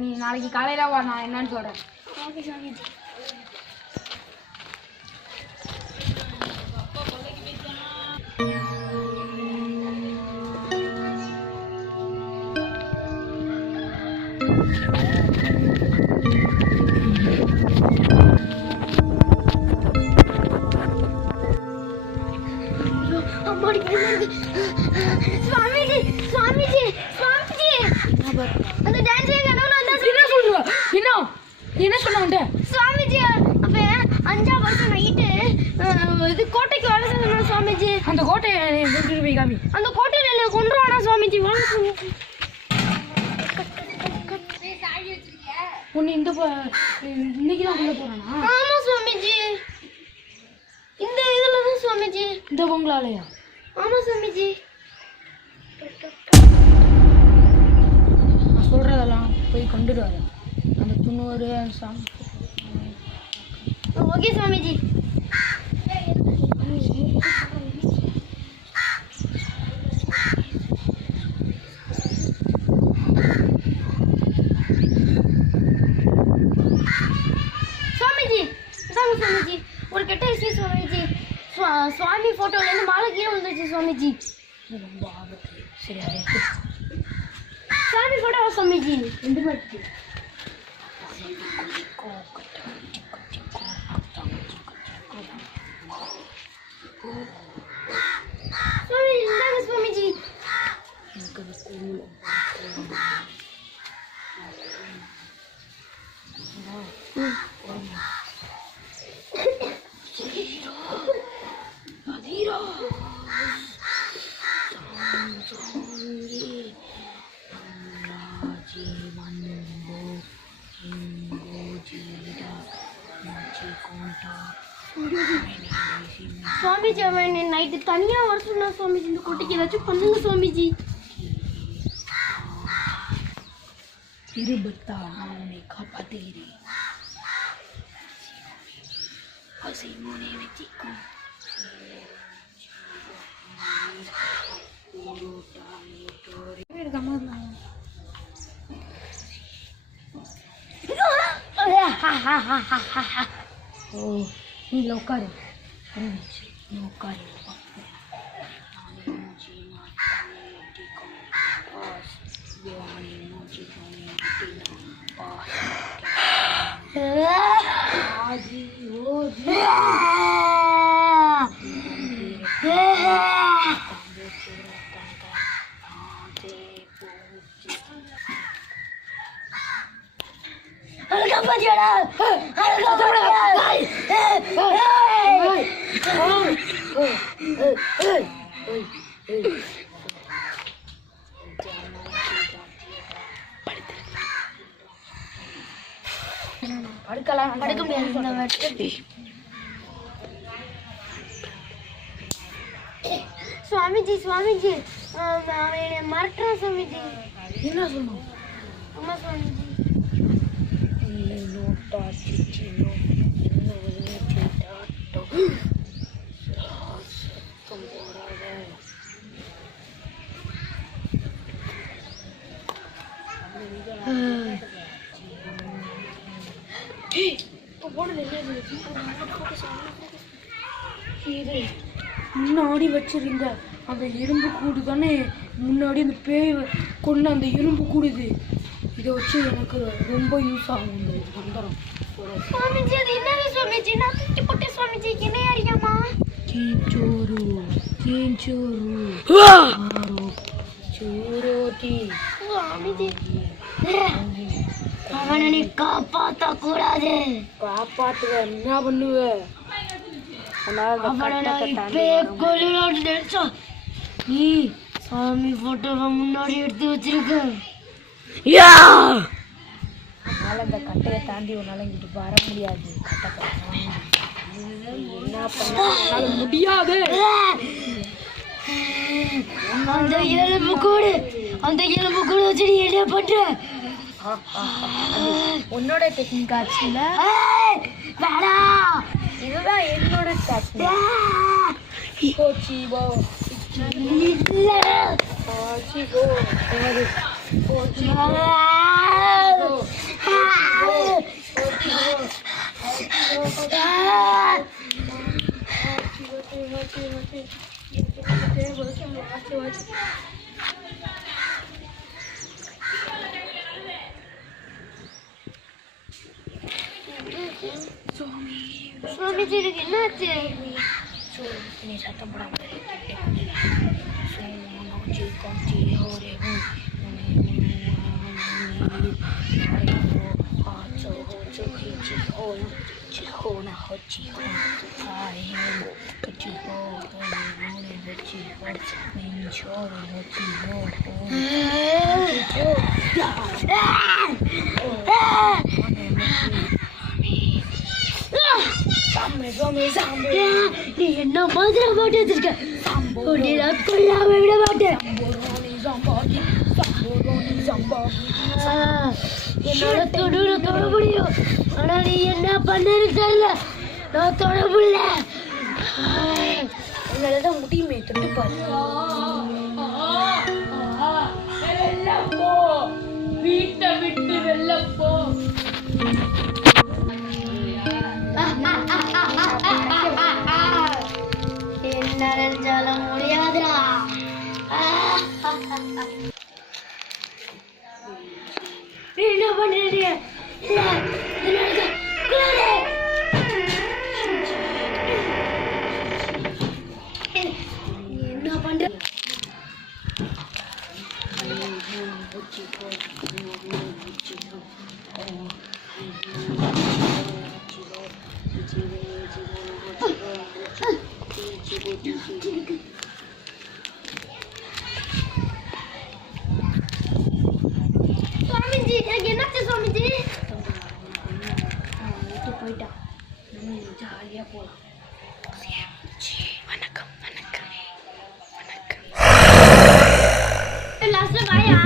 நீ நாளைக்கு காலையில வா, நான் என்னன்னு சொல்றேன். ஓகே சாமிஜி. स्वामीजी स्वामीजी स्वामीजी அந்த டான்ஸ் கனவுல வந்தா என்ன சொல்ற? என்ன சொன்னாங்க स्वामीजी? அப்ப 5 வருஷம் நைட் இது கோட்டைக்கு வர சொன்னா स्वामीजी. அந்த கோட்டையை கொண்டு போய் காமி. அந்த கோட்டையில கொன்றுவானா स्वामीजी? வாங்க स्वामीजी. உன்னை இன்னைக்கு தான் உள்ள போறானா? ஆமா स्वामीजी. இந்த இதுல தான் स्वामीजी. இந்த பங்களாலயா? ஆமா स्वामीजी. நான் சொல்றதெல்லாம் போய் கொண்டுட்டு வரேன். அந்த துணூறு சாமி. ஓகே स्वामीजी. स्वामीजी இதாங்க स्वामीजी. ஒரு கெட்ட விஷயம் स्वामीजी. சுவாமி போட்டோல இருந்து மாலை கீழே விழுந்துச்சு स्वामीजी. ரொம்ப ஆபத்து. சரி அதே சாமி போட்டோ स्वामीजी. ரெண்டு பேருக்கு स्वामी இந்தாங்க स्वामीजी. எனக்கு அது கூல். स्वामीजी அவன் நைட்டு தனியா வர சொன்னா स्वामीजी. இந்த குட்டிக்கு ஏதாச்சும் பண்ணுங்க स्वामीजी. இருபத்தா நான் உன்னை காப்பாற்றுகிறேன். பசை மூனை வச்சிக்கும். ஓ நீ உட்காரு. நீ உட்காரு. படுக்க முடியாது. स्वामीजी स्वामीजी அவன் மறக்கிறான் स्वामीजी. என்ன சொன்னோம்? ஆமா स्वामीजी. முன்னாடி வச்சிருந்த அந்த எறும்பு கூடு தானே, முன்னாடி அந்த பேய் கொண்டு அந்த எறும்பு கூடுது. இதை வச்சு எனக்கு ரொம்ப யூஸ் ஆகும் இந்த மந்திரம். स्वामीजी அது என்ன स्वामीजी? நான் தூக்கி போட்டு स्वामीजी என்ன அறியாமா? கீச்சோரு கீச்சோரு ஆரோ சோரோடி. स्वामीजी அவனை நீ காப்பாற்ற கூடாது. காப்பாத்துவ என்ன பண்ணுவ? நீ சாமி போட்டோவை முன்னாடி எடுத்து வச்சிருக்க. அதனால இந்த கட்டையை தாண்டி உன்னால இங்கிட்டு வர முடியாது. என்ன பண்ண முடியாது. அந்த எலும்பு கூடு வச்சு நீ என்ன பண்ற? உன்னோட டெக்னிக் ஆச்சுல. வேடா இதுதான் என்னோட டெக்னிக். போச்சிபோ இல்ல போச்சிபோ போச்சிபோ சுவாமிஜி எனக்கு என்னாச்சு? நீ சத்தம் போடாம நீ என்ன மாதிரி போட்டு வச்சிருக்க? நான் கொல்லாம விட மாட்டேன். என்னோட தொட முடியும், ஆனா நீ என்ன பண்ணு தெரியல. நான் தொட முடியல. உங்களாலதான் முடியுமே தொட்டு பாரு. வீட்டை விட்டு வெளில போ. என்ன நினைச்சாலும் முடியாதுடா. நீ என்ன பண்றீங்க? என்ன பண்ற? சுவாமிஜி எனக்கு என்னாச்சு சுவாமிஜி? போயிட்டான். ஜாலியா போலாம். வணக்கம் வணக்கம் வணக்கம். லாஸ்ட்ல பாயா.